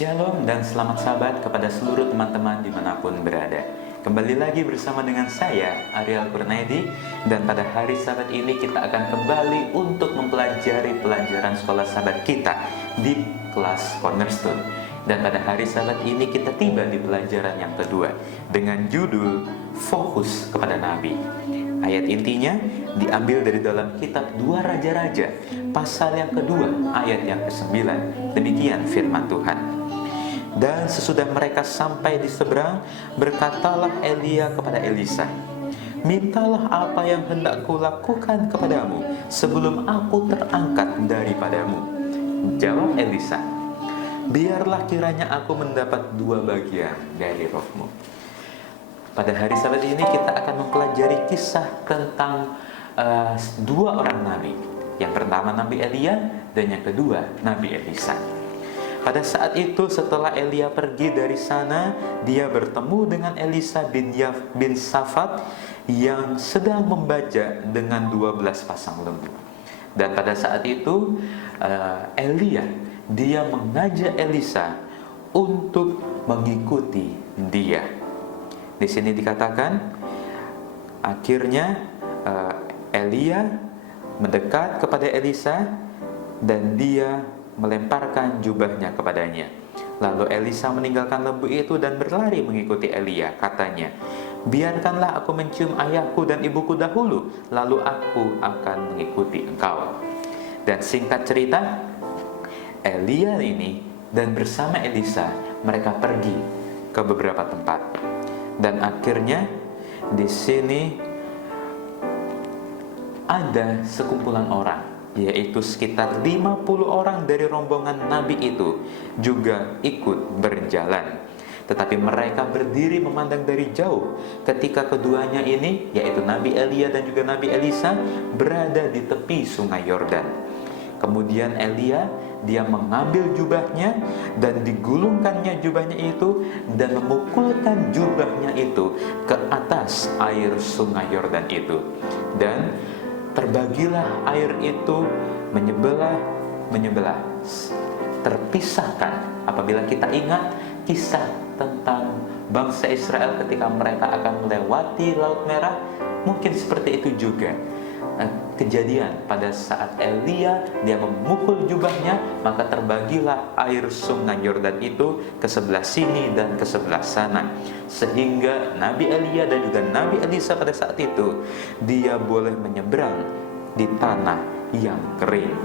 Shalom dan selamat sahabat kepada seluruh teman-teman dimanapun berada. Kembali lagi bersama dengan saya, Ariel Kurnaidi. Dan pada hari Sabat ini kita akan kembali untuk mempelajari pelajaran sekolah sahabat kita di kelas Cornerstone. Dan pada hari Sabat ini kita tiba di pelajaran yang kedua dengan judul Fokus kepada Nabi. Ayat intinya diambil dari dalam kitab 2 Raja-Raja, pasal yang kedua, ayat yang ke-9. Demikian firman Tuhan. Dan sesudah mereka sampai di seberang, berkatalah Elia kepada Elisa, "Mintalah apa yang hendak kulakukan kepadamu sebelum aku terangkat daripadamu." Jawab Elisa, "Biarlah kiranya aku mendapat 2 bagian dari rohmu." Pada hari Sabat ini kita akan mempelajari kisah tentang 2 orang nabi. Yang pertama Nabi Elia dan yang kedua Nabi Elisa. Pada saat itu setelah Elia pergi dari sana, dia bertemu dengan Elisa bin Safat yang sedang membajak dengan 12 pasang lembu. Dan pada saat itu Elia dia mengajak Elisa untuk mengikuti dia. Di sini dikatakan akhirnya Elia mendekat kepada Elisa dan dia melemparkan jubahnya kepadanya. Lalu Elisa meninggalkan lembu itu dan berlari mengikuti Elia. Katanya, "Biarkanlah aku mencium ayahku dan ibuku dahulu, lalu aku akan mengikuti engkau." Dan singkat cerita, Elia ini dan bersama Elisa mereka pergi ke beberapa tempat. Dan akhirnya di sini ada sekumpulan orang, yaitu sekitar 50 orang dari rombongan Nabi itu juga ikut berjalan. Tetapi mereka berdiri memandang dari jauh ketika keduanya ini, yaitu Nabi Elia dan juga Nabi Elisa, berada di tepi sungai Yordan. Kemudian Elia dia mengambil jubahnya dan digulungkannya jubahnya itu dan memukulkan jubahnya itu ke atas air sungai Yordan itu. Dan terbagilah air itu menyebelah, terpisahkan. Apabila kita ingat kisah tentang bangsa Israel ketika mereka akan melewati Laut Merah, mungkin seperti itu juga kejadian pada saat Elia dia memukul jubahnya, maka terbagilah air sungai Yordan itu ke sebelah sini dan ke sebelah sana, sehingga Nabi Elia dan juga Nabi Elisa pada saat itu dia boleh menyeberang di tanah yang kering.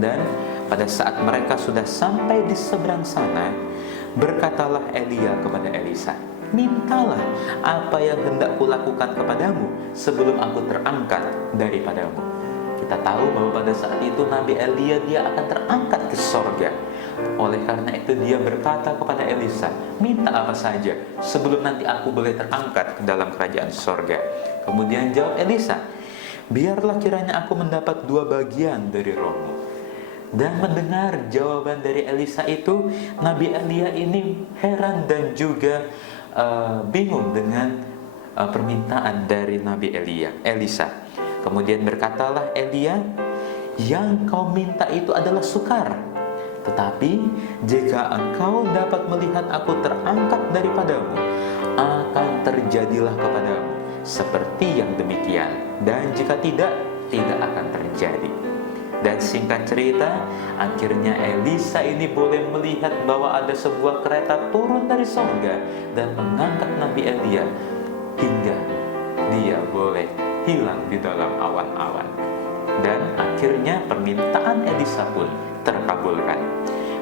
Dan pada saat mereka sudah sampai di seberang sana, berkatalah Elia kepada Elisa, "Mintalah apa yang hendak kulakukan kepadamu sebelum aku terangkat daripadamu." Kita tahu bahwa pada saat itu Nabi Elia dia akan terangkat ke sorga. Oleh karena itu dia berkata kepada Elisa, "Minta apa saja sebelum nanti aku boleh terangkat ke dalam kerajaan sorga." Kemudian jawab Elisa, "Biarlah kiranya aku mendapat 2 bagian dari rohmu." Dan mendengar jawaban dari Elisa itu, Nabi Elia ini heran dan juga bingung dengan permintaan dari Nabi Elisa. Kemudian berkatalah Elia, "Yang kau minta itu adalah sukar. Tetapi jika engkau dapat melihat aku terangkat daripadamu, akan terjadilah kepadamu seperti yang demikian. Dan jika tidak, tidak akan terjadi." Dan singkat cerita, akhirnya Elisa ini boleh melihat bahwa ada sebuah kereta turun dari sorga dan mengangkat Nabi Elia hingga dia boleh hilang di dalam awan-awan. Dan akhirnya permintaan Elisa pun terkabulkan.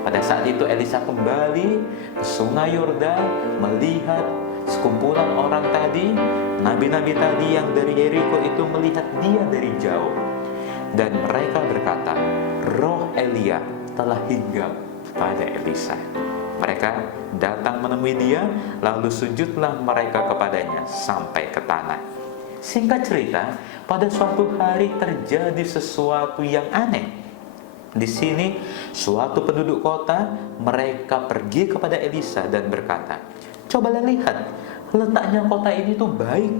Pada saat itu Elisa kembali ke sungai Yordan melihat sekumpulan orang tadi, nabi-nabi tadi yang dari Yeriko itu melihat dia dari jauh. Dan mereka berkata, "Roh Elia telah hinggap pada Elisa." Mereka datang menemui dia, lalu sujudlah mereka kepadanya sampai ke tanah. Singkat cerita, pada suatu hari terjadi sesuatu yang aneh. Di sini, suatu penduduk kota, mereka pergi kepada Elisa dan berkata, "Cobalah lihat, letaknya kota ini tuh baik,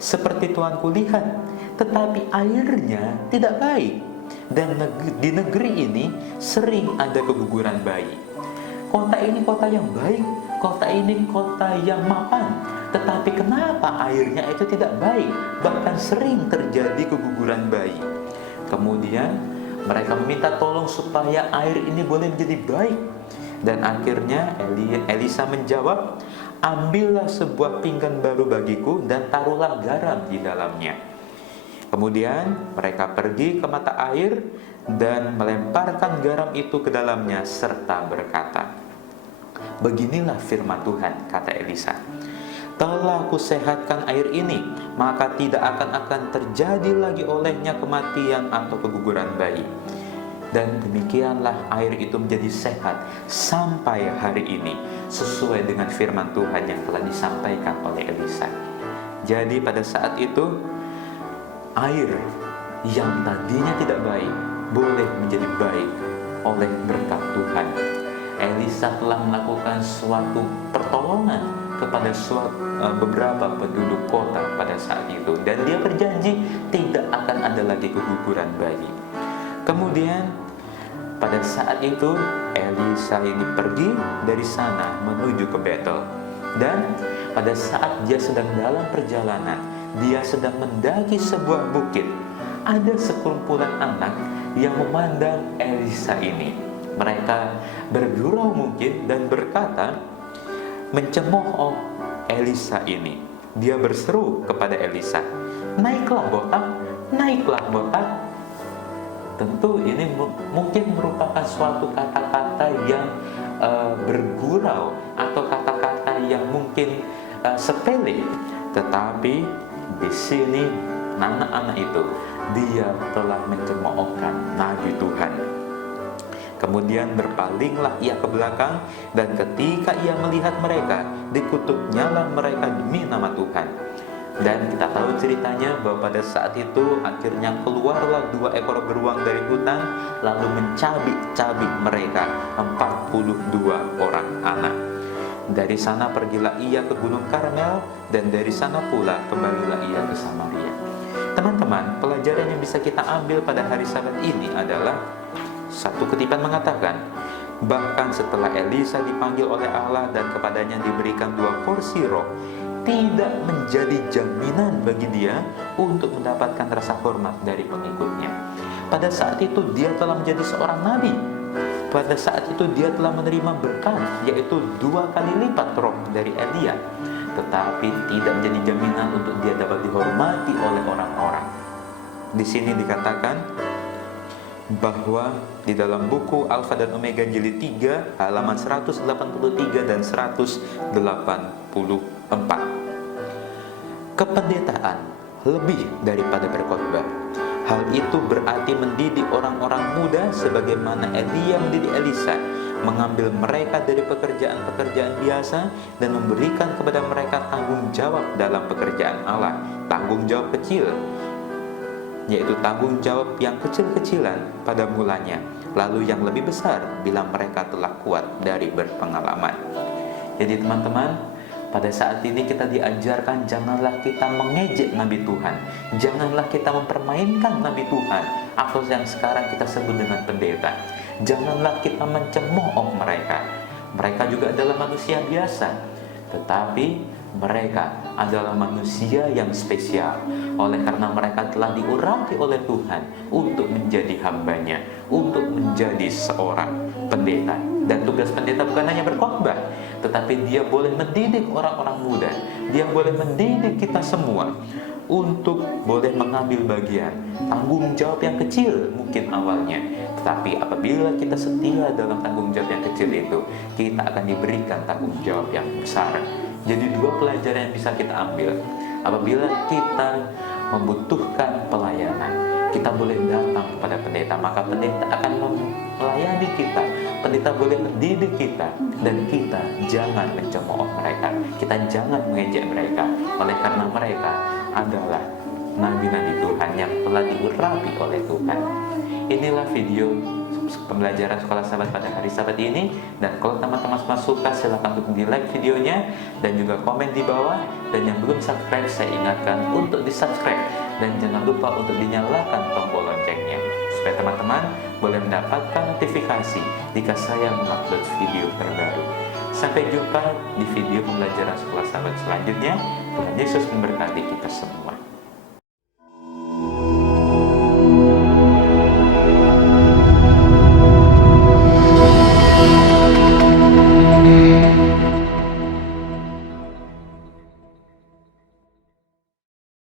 seperti tuanku lihat. Tetapi airnya tidak baik, dan di negeri ini sering ada keguguran bayi. kota ini kota yang baik, kota ini kota yang mapan. Tetapi kenapa airnya itu tidak baik? Bahkan sering terjadi keguguran bayi. Kemudian mereka meminta tolong supaya air ini boleh menjadi baik. Dan akhirnya Elisa menjawab, ambillah sebuah pinggan baru bagiku dan taruhlah garam di dalamnya. Kemudian mereka pergi ke mata air dan melemparkan garam itu ke dalamnya serta berkata, beginilah firman Tuhan, kata Elisa, telah kusehatkan air ini, maka tidak akan terjadi lagi olehnya kematian atau keguguran bayi. Dan demikianlah air itu menjadi sehat sampai hari ini, sesuai dengan firman Tuhan yang telah disampaikan oleh Elisa. Jadi pada saat itu, air yang tadinya tidak baik boleh menjadi baik oleh berkat Tuhan. Elisa telah melakukan suatu pertolongan kepada beberapa penduduk kota pada saat itu, dan dia berjanji tidak akan ada lagi keguguran bayi. Kemudian pada saat itu Elisa ini pergi dari sana menuju ke Betel, dan pada saat dia sedang dalam perjalanan, dia sedang mendaki sebuah bukit. Ada sekumpulan anak yang memandang Elisa ini. Mereka bergurau mungkin dan berkata, mencemooh Elisa ini. Dia berseru kepada Elisa, naiklah botak, naiklah botak. Tentu ini mungkin merupakan suatu kata-kata yang bergurau atau kata-kata yang mungkin sepele. Tetapi di sini anak-anak itu dia telah mencemoohkan nabi Tuhan. Kemudian berpalinglah ia ke belakang, dan ketika ia melihat mereka, dikutuknyalah mereka demi nama Tuhan. Dan kita tahu ceritanya bahwa pada saat itu akhirnya keluarlah 2 ekor beruang dari hutan, lalu mencabik-cabik mereka 42 orang anak. Dari sana pergilah ia ke Gunung Karmel, dan dari sana pula kembalilah ia ke Samaria. Teman-teman, pelajaran yang bisa kita ambil pada hari Sabat ini adalah, satu kutipan mengatakan, bahkan setelah Elisa dipanggil oleh Allah dan kepadanya diberikan 2 porsi roh, tidak menjadi jaminan bagi dia untuk mendapatkan rasa hormat dari pengikutnya. Pada saat itu dia telah menjadi seorang nabi. Pada saat itu dia telah menerima berkat, yaitu 2 kali lipat roh dari Elia. Tetapi tidak menjadi jaminan untuk dia dapat dihormati oleh orang-orang. Di sini dikatakan bahwa di dalam buku Alfa dan Omega jilid 3 halaman 183 dan 184, kependetaan lebih daripada berkhotbah. Hal itu berarti mendidik orang-orang muda sebagaimana Elia mendidik Elisa, mengambil mereka dari pekerjaan-pekerjaan biasa dan memberikan kepada mereka tanggung jawab dalam pekerjaan Allah. Tanggung jawab kecil, yaitu tanggung jawab yang kecil-kecilan pada mulanya, lalu yang lebih besar bila mereka telah kuat dari berpengalaman. Jadi teman-teman, pada saat ini kita diajarkan janganlah kita mengejek Nabi Tuhan, janganlah kita mempermainkan Nabi Tuhan atau yang sekarang kita sebut dengan pendeta. Janganlah kita mencemooh mereka. Mereka juga adalah manusia biasa, tetapi mereka adalah manusia yang spesial. Oleh karena mereka telah diurapi oleh Tuhan untuk menjadi hambanya, untuk menjadi seorang pendeta. Dan tugas pendeta bukan hanya berkhotbah, tetapi dia boleh mendidik orang-orang muda. Dia boleh mendidik kita semua untuk boleh mengambil bagian tanggung jawab yang kecil mungkin awalnya, tetapi apabila kita setia dalam tanggung jawab yang kecil itu, kita akan diberikan tanggung jawab yang besar. Jadi 2 pelajaran yang bisa kita ambil. Apabila kita membutuhkan pelayanan, kita boleh datang kepada pendeta, maka pendeta akan melayani kita. Pendeta boleh mendidik kita, dan kita jangan mencemooh mereka, kita jangan mengejek mereka, oleh karena mereka adalah nabi-nabi Tuhan yang telah diurapi oleh Tuhan. Inilah video pembelajaran sekolah Sabat pada hari Sabat ini, dan kalau teman-teman semua suka silahkan untuk di like videonya dan juga komen di bawah, dan yang belum subscribe saya ingatkan untuk di subscribe, dan jangan lupa untuk dinyalakan tombol loncengnya supaya teman-teman boleh mendapatkan notifikasi jika saya mengupload video terbaru. Sampai jumpa di video pembelajaran sekolah sahabat selanjutnya. Tuhan Yesus memberkati kita semua.